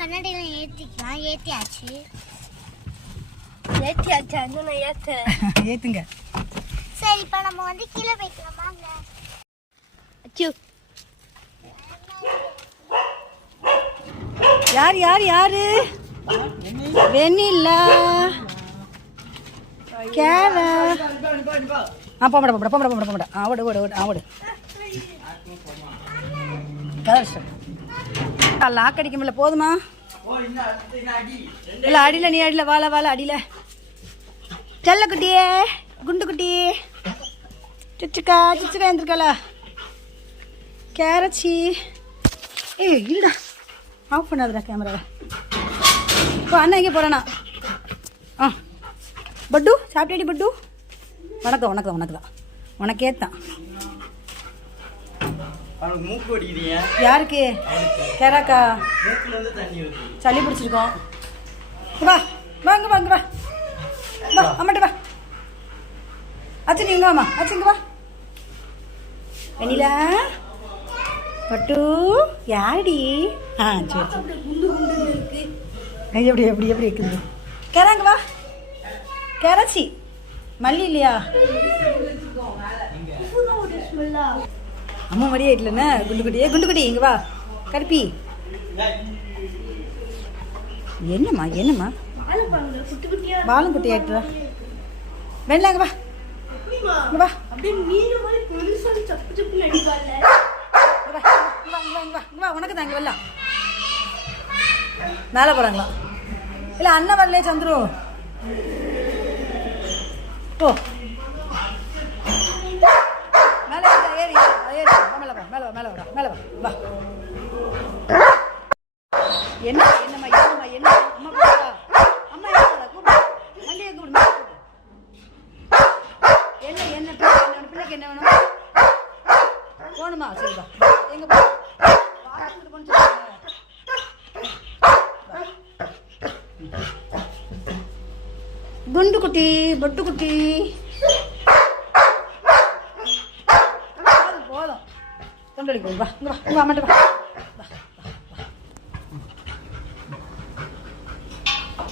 கண்ணாடியெல்லாம் ஏற்றிக்கலாம் ஏற்றியாச்சு ஏற்றியாச்சு அது நான் ஏற்றுறேன் ஏத்துங்க. சரி இப்போ நம்ம வந்து கீழே போய்க்கலாம் அச்சோ. யார் யார் யாரு? வெண்ணிலா. கேர ஆ போமட போமட போமட போமட போமட. ஆ ஓடு ஓடு ஓடு ஆ ஓடு. லாக் அடிக்க முடியல போதுமா? இல்லை அடியில் நீ அடியில் வாழ வாழ அடியில். செல்ல குட்டியே குண்டு குட்டி. சுச்சுக்கா சுச்சுக்கா எழுந்திருக்காளா கேரச்சி ஏய் இல்லைடா. ஆஃப் பண்ணாதடா கேமராவை இப்போ அண்ணன் எங்கே போகிறானா பட்டு சாப்பிட்டேடி பட்டு. வணக்கம் வணக்கம் உனக்கு தான் உனக்கே தான் யாருக்கு? கேராக்கா. சளி பிடிச்சிருக்கோம். வா வாங்க வாங்க வா வா. அம்மாட்ட வா. அச்சு நீங்க வாமா அச்சு இங்க வா. வெண்ணிலா. பட்டு. யாருடி? ஆ சரி சரி. எப்படி எப்படி எப்படி இருக்குது. கேராங்க வா. கரைச்சி. மல்லி இல்லையா? அம்மா மடியே இல்லைண்ணே குண்டு குட்டி ஏ குண்டு குட்டி இங்க வா. கருப்பி. என்னம்மா என்னம்மா? பாலும் குட்டி ஆயிட்டுறா. வெள்ளாங்க வா. வா. அப்படியே உனக்கு தான் வரலாம் மேலே போகிறாங்களா இல்லை அண்ணன் வரலையே சந்துரு. போ. மேலே ஏறு, ஏறி ஏறு, ஏறு வா, மேலே வா மேலே வா மேலே வா மேலே வா வா. என்ன என்னம்மா என்னம்மா என்ன? அம்மா கூப்பிடா அம்மா என்ன கூப்பிடு. மல்லிகை கூப்பிடு மேலே கூப்பிடு. என்ன என்ன பிள்ளை என்ன வேணும் பிள்ளைக்கு என்ன வேணும்? போகணுமா சரிப்பா எங்கே போ? வாசலுக்கு போன்னு சொல்லுங்க. குண்டு குட்டி பொட்டு குட்டி போதும், வா வா வா அம்மாட்ட வா.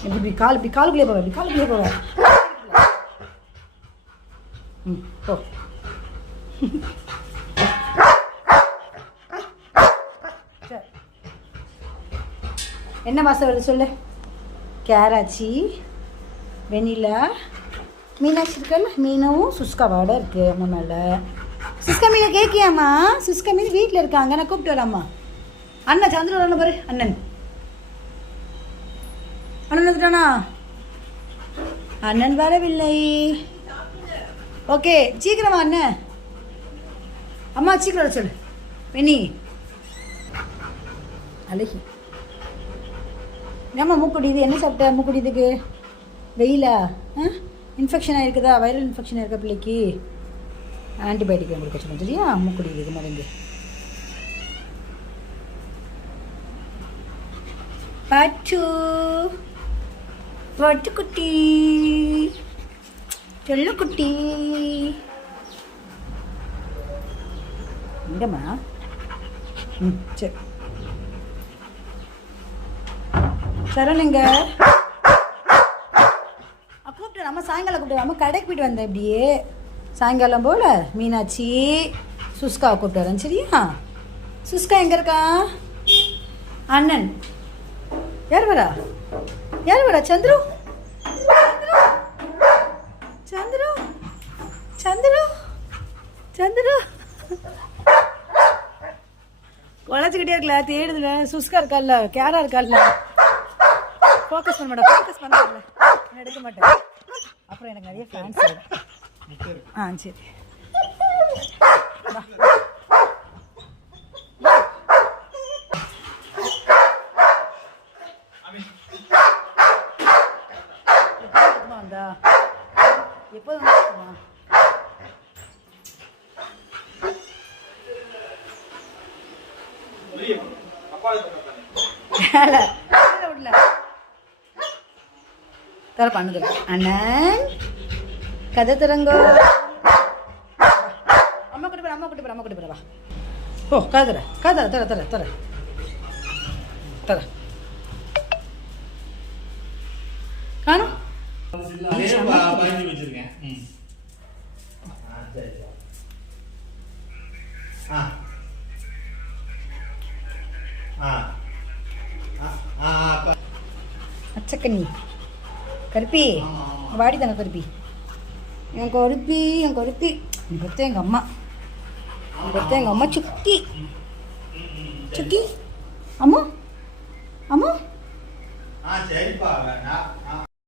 இப்படி கால் இப்படி காலுக்குள்ளே போவ இப்படி காலுக்குள்ளே போவ ம் போ. சரி. என்ன வாசம் வருது சொல்லு? கேராச்சி. வெண்ணிலா மீனாட்சி இருக்குல்ல மீனும் சுஸ்காவோட இருக்குது அம்மா மேலே. சுஸ்கா மீனை கேட்கியாம்மா சுஸ்கா மீன் வீட்டில் இருக்காங்க. நான் கூப்பிட்டு வரலாம்மா அண்ணன் சந்திர வரணும் பாரு. அண்ணன். அண்ணன் வந்துட்டானா? அண்ணன் வரவில்லை. ஓகே சீக்கிரமா அண்ணன் அம்மா சீக்கிரம் வர சொல்லு. வெண்ணி. அழகி. ஏம்மா மூக்குடிது என்ன சாப்பிட்ட? மூக்குடி இதுக்கு வெயிலா? ஆ? இன்ஃபெக்ஷன் ஆகிருக்குதா வைரல் இன்ஃபெக்ஷன் இருக்கா பிள்ளைக்கு? ஆன்டிபயோட்டிக் கொடுக்க சொல்லுங்க சரியா மூக்குடிதுக்கு மருந்து. பாட்டு. பாட்டுக்குட்டி செல்லுக்குட்டி எங்கம்மா ம் சரி. சரணுங்க. கூப்பிட்டு நம்ம சாயங்காலம் கூப்பிட்டு நம்ம கடைக்கு போயிட்டு வந்தேன் இப்படியே. சாயங்காலம் போல் மீனாட்சி சுஸ்காவை கூப்பிட்டு வரேன் சரியா? சுஸ்கா எங்கே இருக்கா? அண்ணன். யார் வரா? யார் வரா? சந்துரு? சந்துரு? சந்துரு? சந்துரு? குழச்சிக்கிட்டே இருக்கல தேடுதுல. சுஸ்கா இருக்கால்ல கேரா இருக்கால்ல. ஃபோக்கஸ் பண்ண மாட்டேன் ஃபோக்கஸ் பண்ண நான் எடுக்க மாட்டேன். அப்புறம் எனக்கு நிறைய ஃபேன்ஸ் ஆ சரி. வந்தா. எப்போ வந்துமா மேல கீழே விடல தர பண்ணுது அண்ணன் கதை திறங்கோ அம்மா கூட்டு போற அம்மா கூட்டு போற அம்மா கூட்டு போற வா ஓ கதை தர கதை தர தர தர தர காணும் பதினஞ்சு வச்சிருக்கேன் ம். ஆ, சரி, சரி. ஆ. ஆ. ஆ, ஆ, அப்ப- அச்சக்கண்ணி கருப்பி வாடி தானே கருப்பி. என் கருப்பி என் கருப்பி. என் கருத்து எங்கள் அம்மா. என் கருத்து எங்கள் அம்மா சுக்கி. சுக்கி அம்மா. அம்மா.